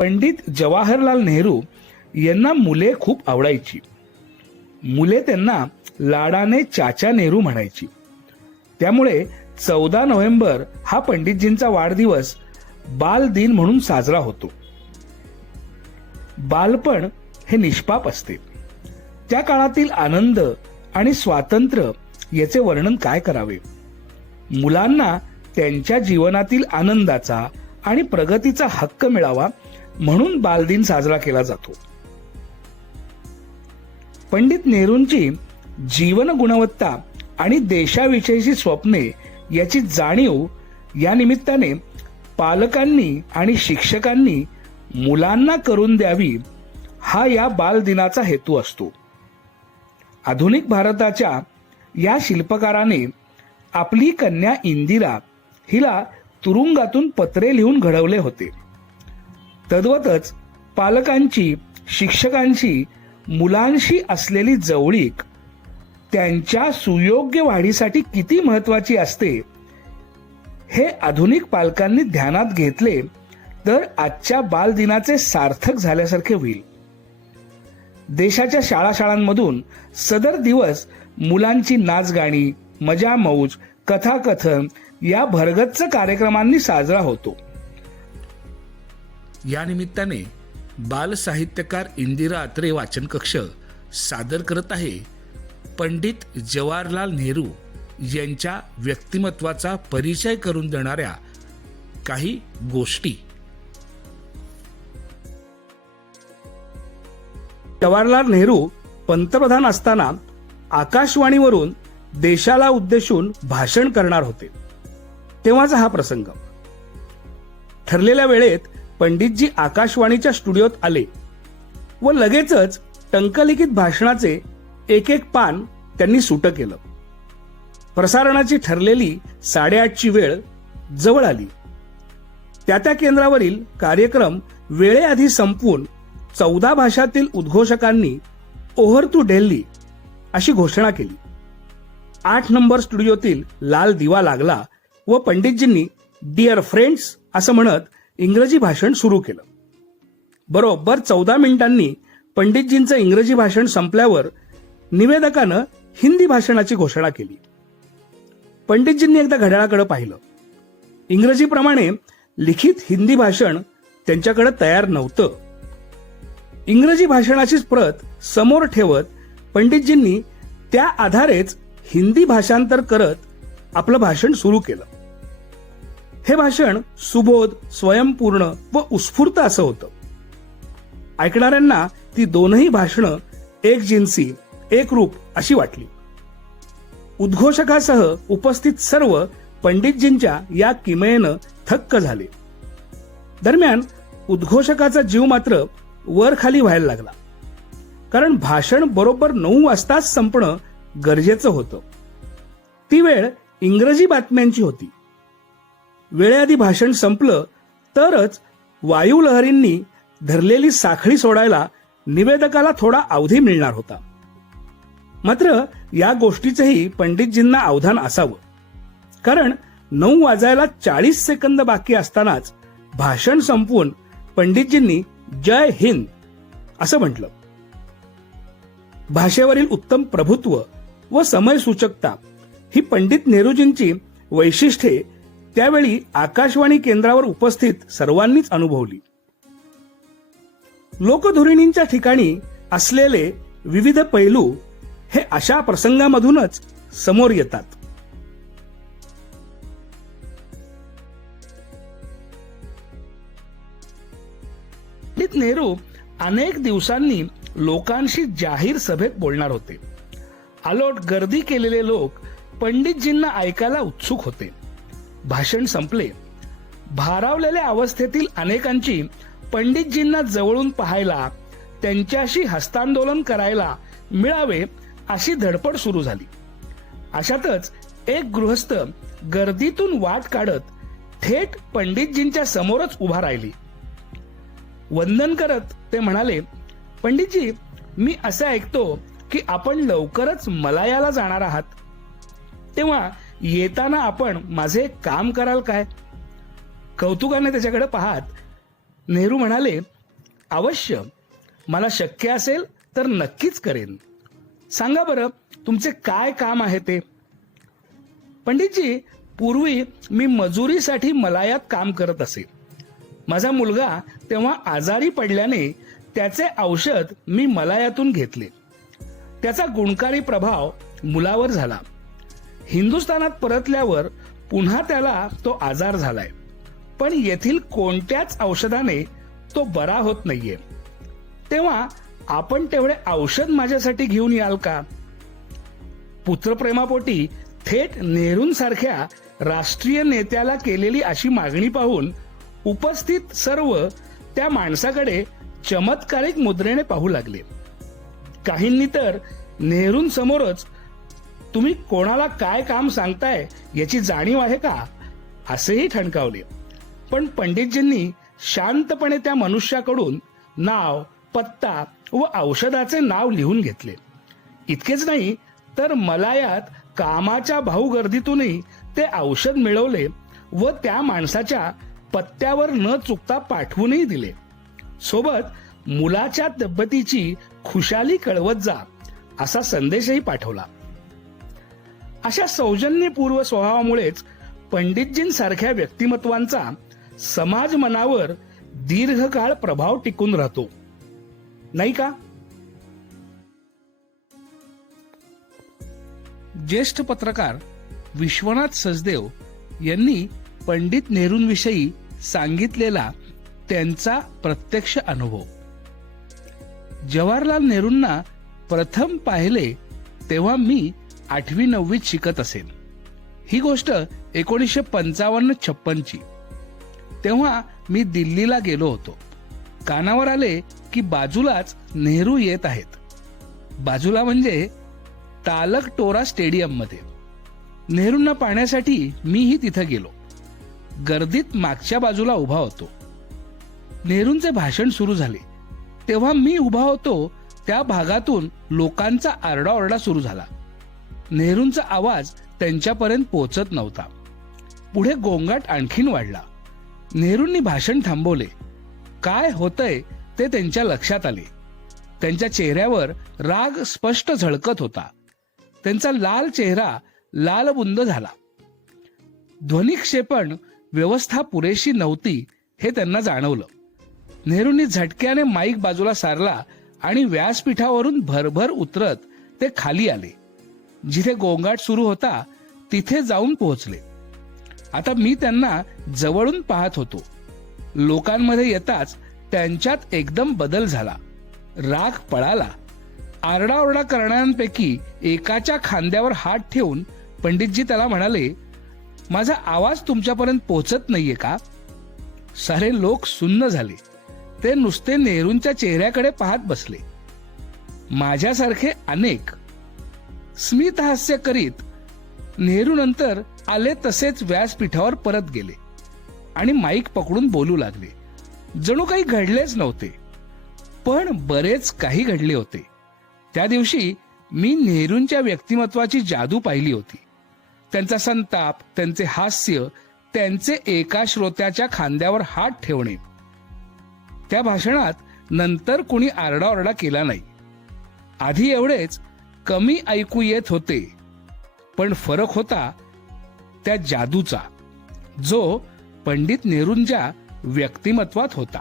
पंडित जवाहरलाल नेहरू यांना मुले खूप आवडायची. मुले त्यांना लाडाने चाचा नेहरू म्हणायची. त्यामुळे 14 नोव्हेंबर हा पंडितजींचा वाढदिवस बाल दिन म्हणून साजरा होतो. बालपण हे निष्पाप असते. त्या काळातील आनंद आणि स्वातंत्र्य याचे वर्णन काय करावे. मुलांना त्यांच्या जीवनातील आनंदाचा आणि प्रगतीचा हक्क मिळावा म्हणून बालदिन साजरा केला जातो. पंडित नेहरूंची जीवन गुणवत्ता आणि देशाविषयीची स्वप्ने याची जाणीव या निमित्ताने पालकांनी आणि शिक्षकांनी मुलांना करून द्यावी हा या बालदिनाचा हेतू असतो. आधुनिक भारताच्या या शिल्पकाराने आपली कन्या इंदिरा हिला तुरुंगातून पत्रे लिहून घडवले होते. तद्वतच पालकांची शिक्षकांची मुलांशी असलेली जवळीक त्यांच्या सुयोग्य वाढीसाठी किती महत्वाची असते हे आधुनिक पालकांनी ध्यानात घेतले तर आजच्या बालदिनाचे सार्थक झाल्यासारखे होईल. देशाच्या शाळांमधून सदर दिवस मुलांची नाचगाणी, मजा मौज, कथाकथन या भरगच्च कार्यक्रमांनी साजरा होतो. या निमित्ताने बाल साहित्यकार इंदिरा अत्रे वाचन कक्ष सादर करत आहे पंडित जवाहरलाल नेहरू यांच्या व्यक्तिमत्वाचा परिचय करून देणाऱ्या काही गोष्टी. जवाहरलाल नेहरू पंतप्रधान असताना आकाशवाणीवरून देशाला उद्देशून भाषण करणार होते. तेव्हाचा हा प्रसंग. ठरलेल्या वेळेत पंडितजी आकाशवाणीच्या स्टुडिओत आले व लगेचच टंकलिखित भाषणाचे एक एक पान त्यांनी सुट केलं. प्रसारणाची ठरलेली 8:30ची वेळ जवळ आली. त्या केंद्रावरील कार्यक्रम वेळेआधी संपवून 14 भाषातील उद्घोषकांनी ओव्हर टू दिल्ली अशी घोषणा केली. 8 नंबर स्टुडिओतील लाल दिवा लागला व पंडितजींनी डिअर फ्रेंड्स असं म्हणत इंग्रजी भाषण सुरू केलं. बरोबर 14 मिनिटांनी पंडितजींचं इंग्रजी भाषण संपल्यावर निवेदकानं हिंदी भाषणाची घोषणा केली. पंडितजींनी एकदा घड्याळाकडे पाहिलं. इंग्रजीप्रमाणे लिखित हिंदी भाषण त्यांच्याकडे तयार नव्हतं. इंग्रजी भाषणाचीच प्रत समोर ठेवत पंडितजींनी त्या आधारेच हिंदी भाषांतर करत आपलं भाषण सुरू केलं. हे भाषण सुबोध, स्वयंपूर्ण व उत्स्फूर्त असं होतं. ऐकणाऱ्यांना ती दोनही भाषणं एक जिन्सी, एक रूप अशी वाटली. उद्घोषकासह उपस्थित सर्व पंडितजींच्या या किमयेनं थक्क झाले. दरम्यान उद्घोषकाचा जीव मात्र वर खाली व्हायला लागला. कारण भाषण बरोबर 9 वाजताच संपणं गरजेचं होतं. ती वेळ इंग्रजी बातम्यांची होती. वेळेआधी भाषण संपलं तरच वायुलहरींनी धरलेली साखळी सोडायला निवेदकाला थोडा अवधी मिळणार होता. मात्र या गोष्टीचंही पंडितजींना अवधान असावं. कारण 9 वाजायला 40 सेकंद बाकी असतानाच भाषण संपवून पंडितजींनी जय हिंद असं म्हटलं. भाषेवरील उत्तम प्रभुत्व व समयसूचकता ही पंडित नेहरूजींची वैशिष्ट्ये त्यावेळी आकाशवाणी केंद्रावर उपस्थित सर्वांनीच अनुभवली. लोकधुरिणींच्या ठिकाणी असलेले विविध पैलू हे अशा प्रसंगामधूनच समोर येतात. पंडित नेहरू अनेक दिवसांनी लोकांशी जाहीर सभेत बोलणार होते. अलोट गर्दी केलेले लोक पंडितजींना ऐकायला उत्सुक होते. भाषण संपले. भारावलेल्या अवस्थेतील अनेकांची पंडितजींना जवळून पाहायला, त्यांच्याशी हस्तांदोलन करायला मिळावे अशी धडपड सुरू झाली. अशातच एक गृहस्थ गर्दीतून वाट काढत थेट पंडितजींच्या समोरच उभा राहिली. वंदन करत ते म्हणाले, पंडितजी, मी असं ऐकतो की आपण लवकरच मलायाला जाणार आहात. तेव्हा येताना आपण माझे काम कराल काय? कौतुकाने त्याच्याकडे पाहत नेहरू म्हणाले, अवश्य, मला शक्य असेल तर नक्कीच करेन. सांगा बरं, तुमचे काय काम आहे ते? पंडितजी, पूर्वी मी मजुरीसाठी मलायात काम करत असे. माझा मुलगा तेव्हा आजारी पडल्याने त्याचे औषध मी मलायातून घेतले. त्याचा गुणकारी प्रभाव मुलावर झाला. हिंदुस्थानात परतल्यावर पुन्हा त्याला तो आजार झालाय, पण येथील कोणत्याच औषधाने तो बरा होत नाहीये. तेव्हा आपण तेवढे औषध माझ्यासाठी घेऊन याल का? पुत्रप्रेमापोटी थेट नेहरूंसारख्या राष्ट्रीय नेत्याला केलेली अशी मागणी पाहून उपस्थित सर्व त्या माणसाकडे चमत्कारिक मुद्रेने पाहू लागले. काहींनी तर नेहरूंसमोरच तुम्ही कोणाला काय काम सांगताय याची जाणीव आहे का असेही ठणकावले. पण पंडितजींनी शांतपणे त्या मनुष्याकडून नाव, पत्ता व औषधाचे नाव लिहून घेतले. इतकेच नाही तर मलायात कामाच्या भाऊगर्दीतूनही ते औषध मिळवले व त्या माणसाच्या पत्त्यावर न चुकता पाठवूनही दिले. सोबत मुलाच्या तब्येतीची खुशाली कळवत जा असा संदेशही पाठवला. अशा सौजन्यपूर्व स्वभावामुळेच पंडितजींसारख्या व्यक्तिमत्वांचा समाज मनावर दीर्घकाळ प्रभाव टिकून राहतो, नाही का? ज्येष्ठ पत्रकार विश्वनाथ सचदेव यांनी पंडित नेहरूंविषयी सांगितलेला त्यांचा प्रत्यक्ष अनुभव. जवाहरलाल नेहरूंना प्रथम पाहिले तेव्हा मी 8वी-9वीत शिकत असेन. ही गोष्ट 1955-56 ची. तेव्हा मी दिल्लीला गेलो होतो. कानावर आले की बाजूलाच नेहरू येत आहेत. बाजूला म्हणजे तालकटोरा स्टेडियम मध्ये. नेहरूंना पाहण्यासाठी मीही तिथे गेलो. गर्दीत मागच्या बाजूला उभा होतो. नेहरूंचे भाषण सुरू झाले तेव्हा मी उभा होतो त्या भागातून लोकांचा आरडाओरडा सुरू झाला. नेहरूंचा आवाज त्यांच्यापर्यंत पोहोचत नव्हता. पुढे गोंगाट आणखीन वाढला. नेहरूंनी भाषण थांबवले. काय होतंय ते त्यांच्या लक्षात आले. त्यांच्या चेहऱ्यावर राग स्पष्ट झळकत होता. त्यांचा लाल चेहरा लालबुंद झाला. ध्वनिक्षेपण व्यवस्था पुरेशी नव्हती हे त्यांना जाणवलं. नेहरूंनी झटक्याने माईक बाजूला सारला आणि व्यासपीठावरून भरभर उतरत ते खाली आले. जिथे गोंगाट सुरू होता तिथे जाऊन पोहोचले. आता मी त्यांना जवळून पाहत होतो. लोकांमध्ये येताच त्यांच्यात एकदम बदल झाला. राग पळाला. आरडाओरडा करणाऱ्यांपैकी एकाच्या खांद्यावर हात ठेवून पंडितजी त्याला म्हणाले, माझा आवाज तुमच्यापर्यंत पोहोचत नाहीये का? सारे लोक सुन्न झाले. ते नुसते नेहरूंच्या चेहऱ्याकडे पाहत बसले. माझ्यासारखे अनेक स्मित हास्य करीत नेहरू नंतर आले तसेच व्यासपीठावर परत गेले आणि माईक पकडून बोलू लागले. जणू काही घडलेच नव्हते, पण बरेच काही घडले होते. त्या दिवशी मी नेहरूंच्या व्यक्तिमत्वाची जादू पाहिली होती. त्यांचा संताप, त्यांचे हास्य, त्यांचे एका श्रोत्याच्या खांद्यावर हात ठेवणे. त्या भाषणात नंतर कुणी आरडाओरडा केला नाही. आधी एवढेच कमी ऐकू येत होते, पण फरक होता त्या जादूचा जो पंडित नेहरूंच्या व्यक्तिमत्वात होता.